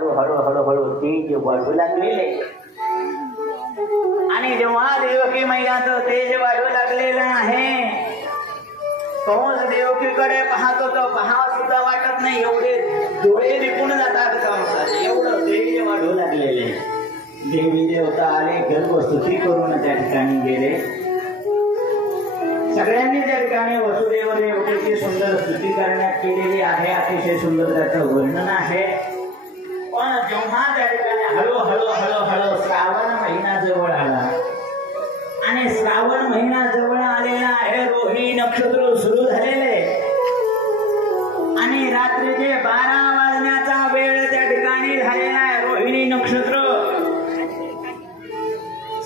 हळूहळू हळूहळू तेज वाढू लागलेले आणि जेव्हा देवकी मैयाचं तेज वाढू लागलेलं आहे कंस देवकीकडे पाहतो तो पाहावा सुद्धा वाटत नाही, एवढे डोळे निघून जातात कंसाचे, एवढं तेज वाढू लागलेले. देवी देवता आले, गर्भस्तुती करून त्या ठिकाणी गेले. सगळ्यांनी त्या ठिकाणी वसुदेव देवतेची सुंदर स्तुती करण्यात केलेली आहे, अतिशय सुंदर त्याचं वर्णन आहे. पण जेव्हा त्या ठिकाणी हळूहळू हळूहळू श्रावण महिना जवळ आला आणि श्रावण महिना जवळ आलेला आहे, रोहिणी नक्षत्र सुरू झालेले आणि रात्रीचे 12 वाजण्याचा वेळ त्या ठिकाणी झालेला आहे. रोहिणी नक्षत्र,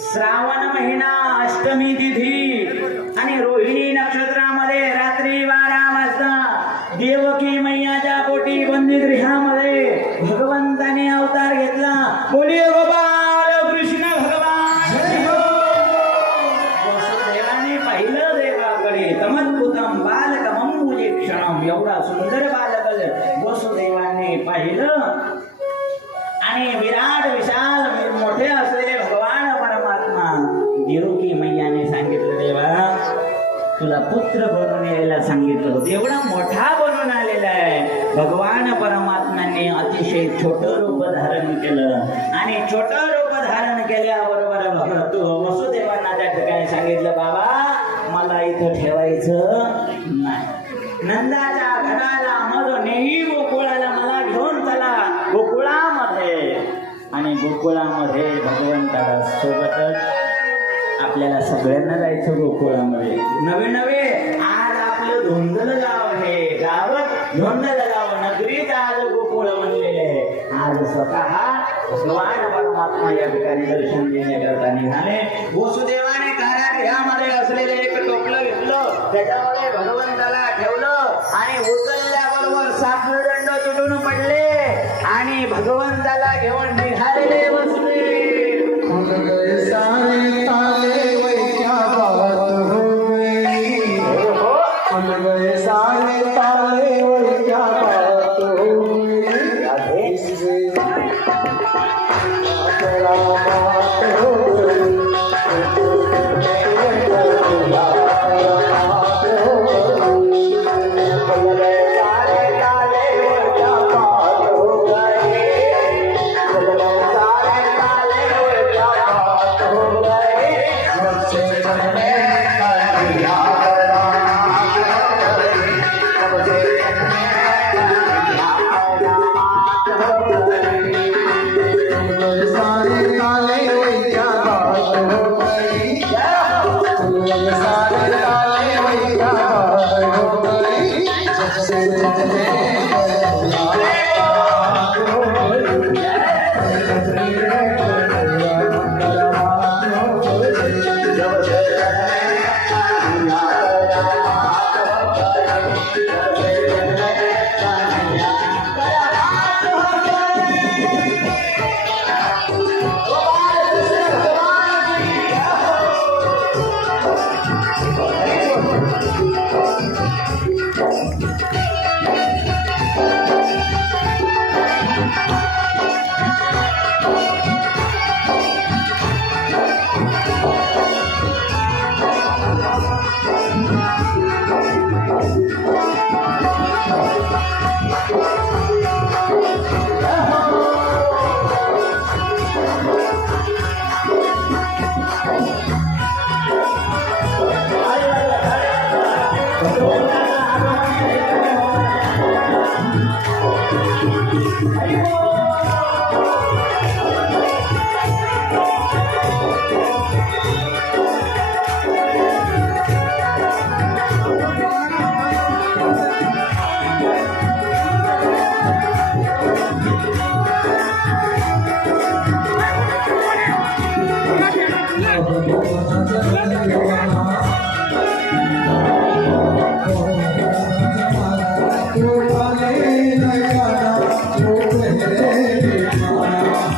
श्रावण महिना, अष्टमी तिथी आणि रोहिणी नक्षत्रामध्ये रात्री 12 वाजता देवकी मैयाच्या पोटी बंदी गृहामध्ये भगवंताने अवतार घेतला. बोलिये गोपाल कृष्ण भगवान. वसुदेवाने पाहिलं देवाकडे, तमद्भुतम बालकमं मुजीक्षणम, एवढा सुंदर बालक वसुदेवाने पाहिलं आणि विराट विशाल मोठे असलेले भगवान परमात्मा देवकी मैयाने सांगितलं, देवा तुला पुत्र बनून यायला सांगितलं होतं, एवढा मोठा बनून आलेला आहे. भगवान परमात्म्याने अतिशय छोटं रूप धारण केलं आणि छोटं रूप धारण केल्याबरोबर वसुदेवांना त्या ठिकाणी सांगितलं, बाबा मला इथं ठेवायचं नाही, नंदाच्या घराला मग नेही गोकुळाला मला घेऊन चला गोकुळामध्ये. आणि गोकुळामध्ये भगवंताला सोबतच आपल्याला सगळ्यांना जायचं गोकुळामध्ये. नवे नवे आज आपलं धोंदल गाव आहे, गाव धोंदल गाव, नगरीत आज गोकुळ बनलेले आहे. आज स्वतः भगवान परमात्मा या ठिकाणी दर्शन देण्याकरता निघाले. वसुदेवाने कारागृहामध्ये असलेले एक टोपलं घेतलं, त्याच्यामध्ये भगवंताला ठेवलं आणि उचलल्याबरोबर सापदंड तुटून पडले आणि भगवंताला घेऊन निघालेले वसुदेव.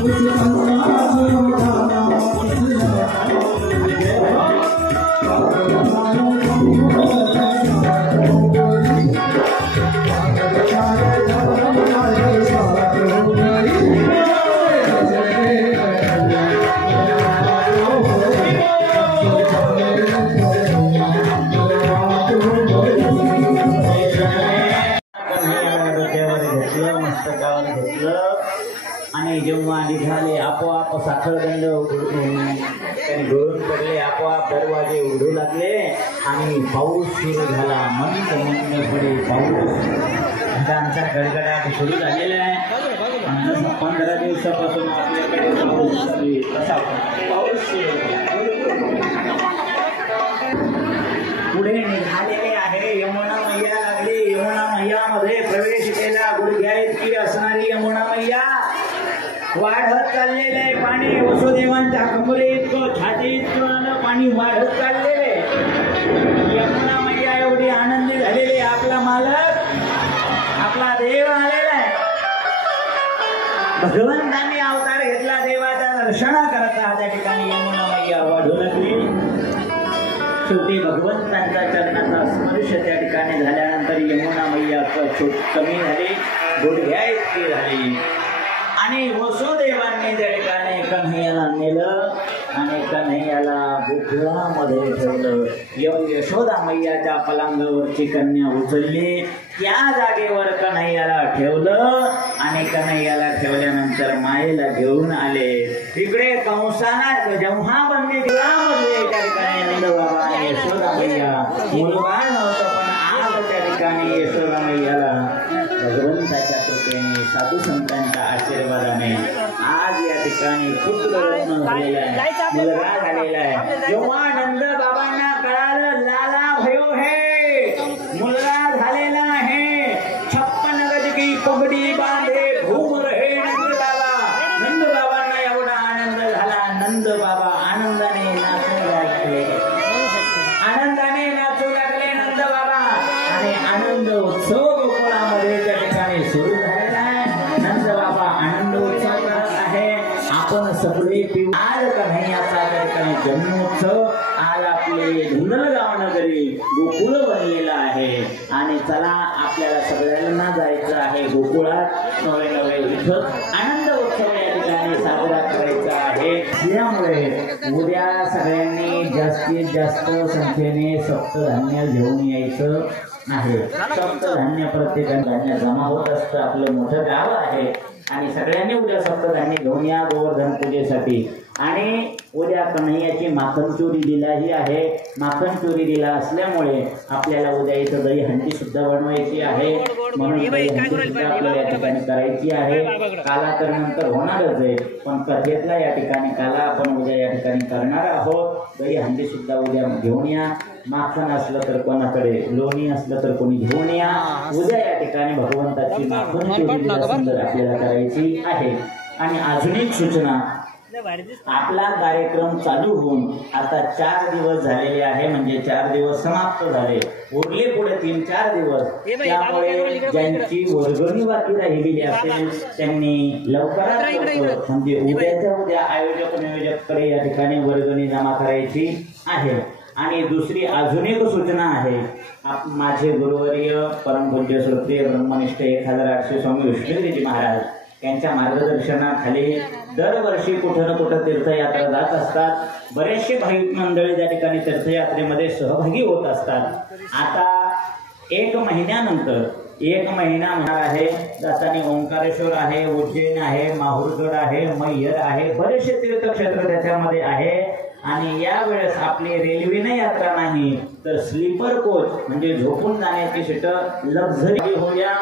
Thank you. घेतलं आणि जेव्हा निघाले आपोआप साखरगंड गळून पडले, आपोआप दरवाजे उघडू लागले आणि पाऊस सुरू झाला. मंद पडे पाऊस ढगांचा गडगडाट सुरू झालेला आहे. 15 दिवसापासून आपल्याकडे पाऊस चालू आहे, तसा पाऊस पुढे निघालेले आहे. यमुना मैया लागली. यमुना मैयामध्ये प्रवेश केला. गुडघ्या इतकी असणारी यमुना मैया वाढत चाललेलं आहे पाणी. वसुदेवांच्या कमरे इतकं छाती इतकं पाणी वाढत चाललेले. यमुना मैया एवढी आनंदी झालेली. आपला मालक आपला देव आलेला आहे. भगवंतांनी अवतार घेतला देवाच्या दर्शनाकरता. त्या ठिकाणी यमुना मैया वाढू लागली. शेवटी भगवंतांच्या चरणाचा स्पर्श त्या ठिकाणी झाल्यानंतर यमुना मैया कमी झाली, गुडघ्या इतकी झाली. आणि वसुदेवांनी त्या ठिकाणी कन्हैयाला नेलं आणि कन्हैयाला गोकुळामध्ये ठेवलं. यशोदा मैयाच्या पलंगावरची कन्या उचलली, त्या जागेवर कन्हैयाला ठेवलं आणि कन्हैयाला ठेवल्यानंतर मायेला घेऊन आले. तिकडे कंसाला जेव्हा बंदी गृहामध्ये त्या ठिकाणी नंदबाबा आणि यशोदा मैया मुलगा नव्हतं, पण आज त्या ठिकाणी यशोदा मैयाला भगवंताच्या कृपेने साधू संतांच्या आशीर्वादाने आज या ठिकाणी पुत्र रत्न झालेला आहे, मुलगा झालेला आहे. जेव्हा नंद बाबांना कळालं लाला भयो है, मुलगा झालेला आहे, 56 गज की पगडी बांधे घूम रहे नंद बाबा. नंद बाबांना एवढा आनंद झाला. नंद बाबा आनंदाने नाचू लागले, आनंदाने नाचू लागले नंद बाबा. आणि आनंद उत्सव गोकुळामध्ये त्या ठिकाणी सुरू झालेला आहे. नंद बाबा आनंद उत्सव करत आहे. आपण सगळे आज कन्हैयाचा त्या ठिकाणी जन्मोत्सव आज आपले धुंदलगाव नगरी गोकुळ बनलेला आहे. आणि चला आपल्याला सगळ्यांना जायचं आहे गोकुळात. नवे नवे इथं आनंद उत्सव या ठिकाणी साजरा करायचा आहे. त्यामुळे उद्या सगळ्यांनी जास्तीत जास्त संख्येने सप्तधान्य घेऊन यायचं आहे. सप्तधान्य प्रत्येकाने धान्य जमा होत असतं. आपलं मोठं गाव आहे आणि सगळ्यांनी उद्या सप्तधान्य घेऊन या गोवर्धन पूजेसाठी. आणि उद्या कन्हैयाची माखन चोरी दिलाही आहे. माखन चोरी दिला असल्यामुळे आपल्याला उद्या इथं दही हंडी सुद्धा बनवायची आहे. म्हणून दही हंडी सुद्धा आपल्याला या ठिकाणी करायची आहे. काला तर नंतर होणारच आहे, पण कथेतला या ठिकाणी काला आपण उद्या या ठिकाणी करणार आहोत. दही हंडी सुद्धा उद्या घेऊन या. माखन असलं तर कोणाकडे, लोणी असलं तर कोणी घेऊन या. उद्या या ठिकाणी भगवंताची माखन चोरी आपल्याला करायची आहे. आणि अजून एक सूचना, आपला कार्यक्रम चालू होऊन आता 4 दिवस झालेले आहे. म्हणजे 4 दिवस समाप्त झाले. उरले पुढे 3-4 दिवस. त्यामुळे ज्यांची वर्गणी बाकी राहिलेली असेल त्यांनी लवकरात म्हणजे उद्याच्या उद्या आयोजक नियोजककडे या ठिकाणी वर्गणी जमा करायची आहे. आणि दुसरी अजून एक सूचना आहे. माझे गुरुवर्य परमपूज्य श्रोत्रिय ब्रह्मनिष्ठ 1800 स्वामी विष्णुगिरीजी महाराज यांच्या मार्गदर्शनाखाली दरवर्षी कुठं ना कुठं तीर्थयात्रा जात असतात. बरेचसे भाविक मंडळी त्या ठिकाणी तीर्थयात्रेमध्ये सहभागी होत असतात. आता 1 महिन्यानंतर 1 महिना होणार आहे. जाताना ओंकारेश्वर आहे, उज्जैन आहे, माहूरगड आहे, मैयर आहे, बरेचसे तीर्थक्षेत्र त्याच्यामध्ये आहे. आणि यावेळेस आपली रेल्वेने यात्रा नाही तर स्लीपर कोच म्हणजे झोपून जाण्याची सीट लक्झरी होऊया.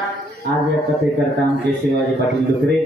आज या कथेकरता आमचे शिवाजी पाटील डुकरे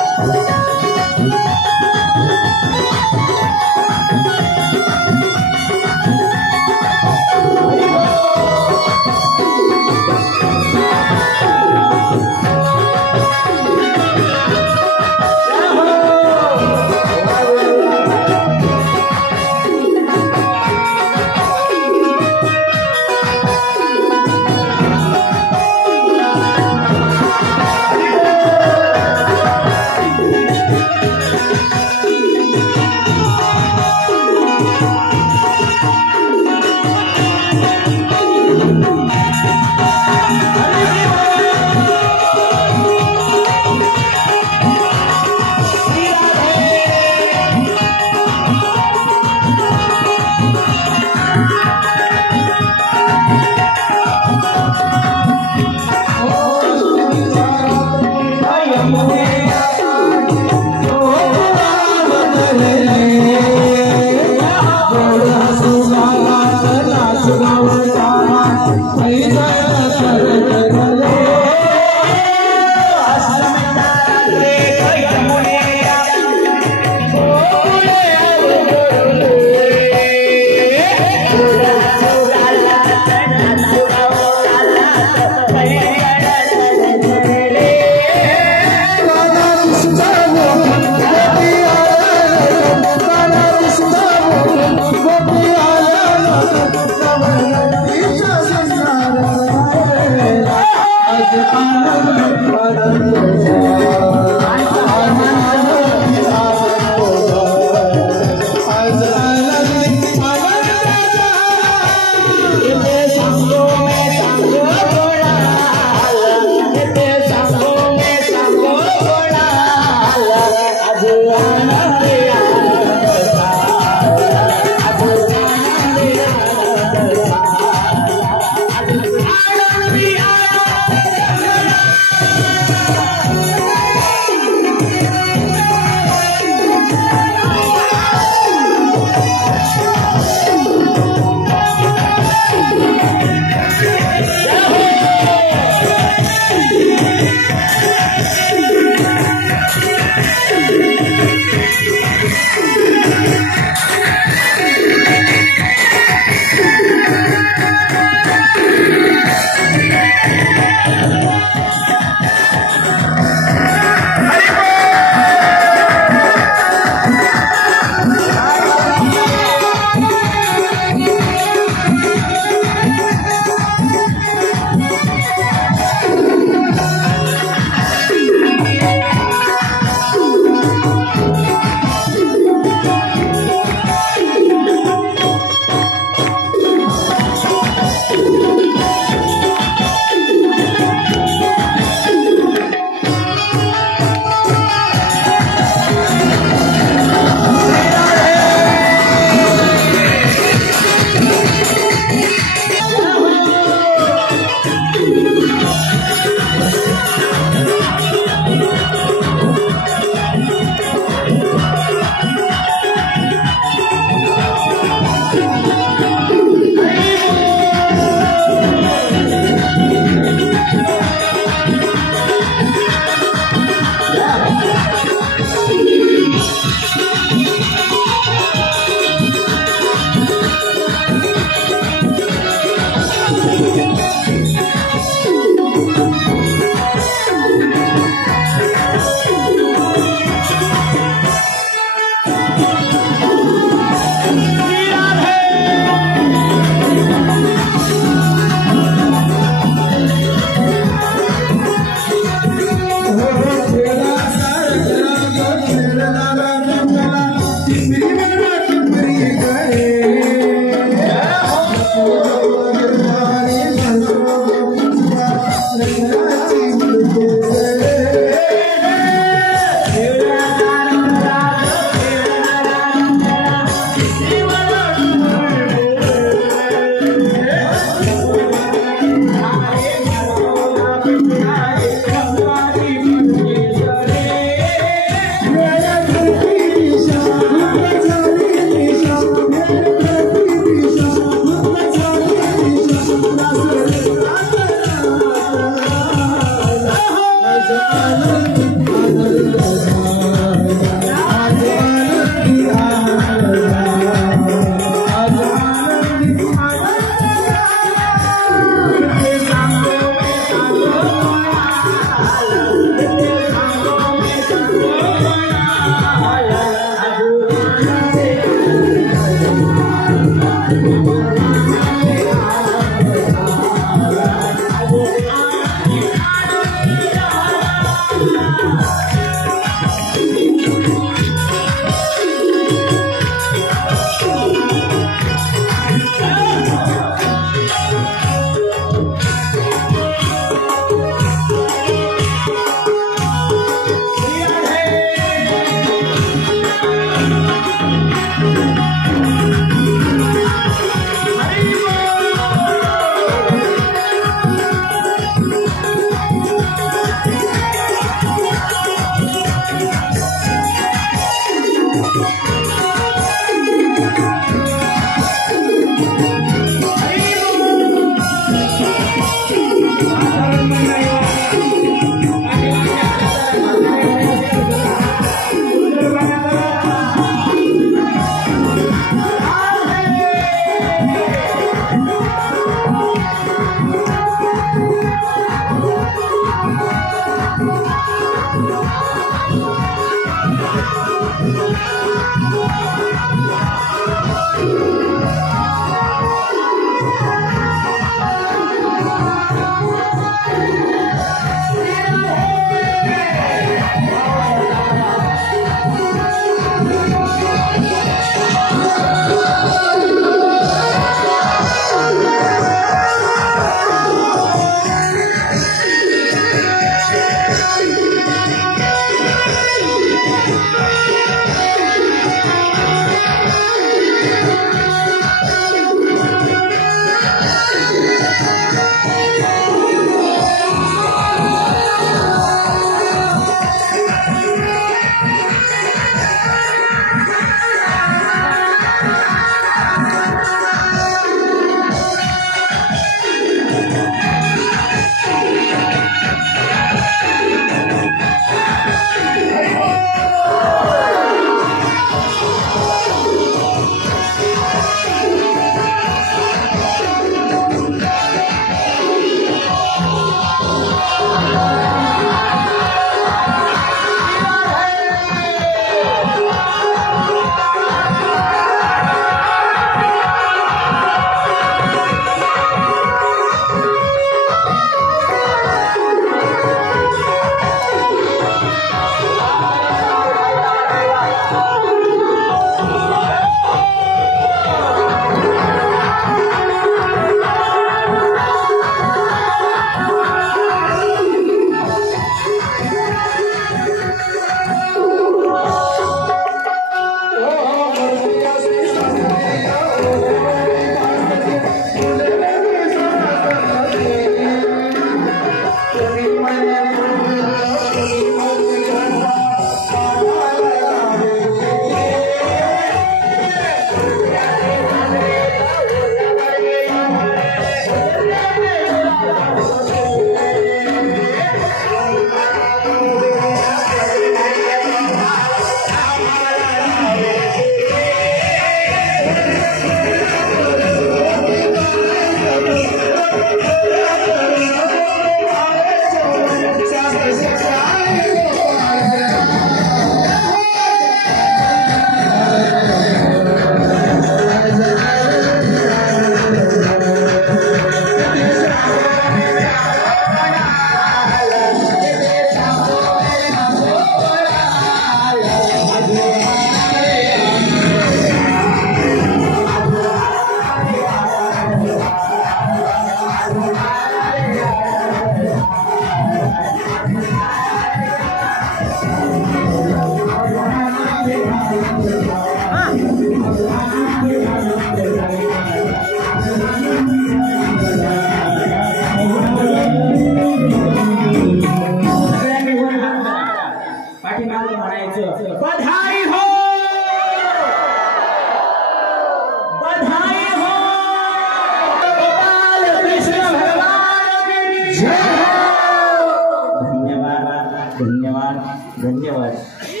धन्यवाद धन्यवाद धन्यवाद।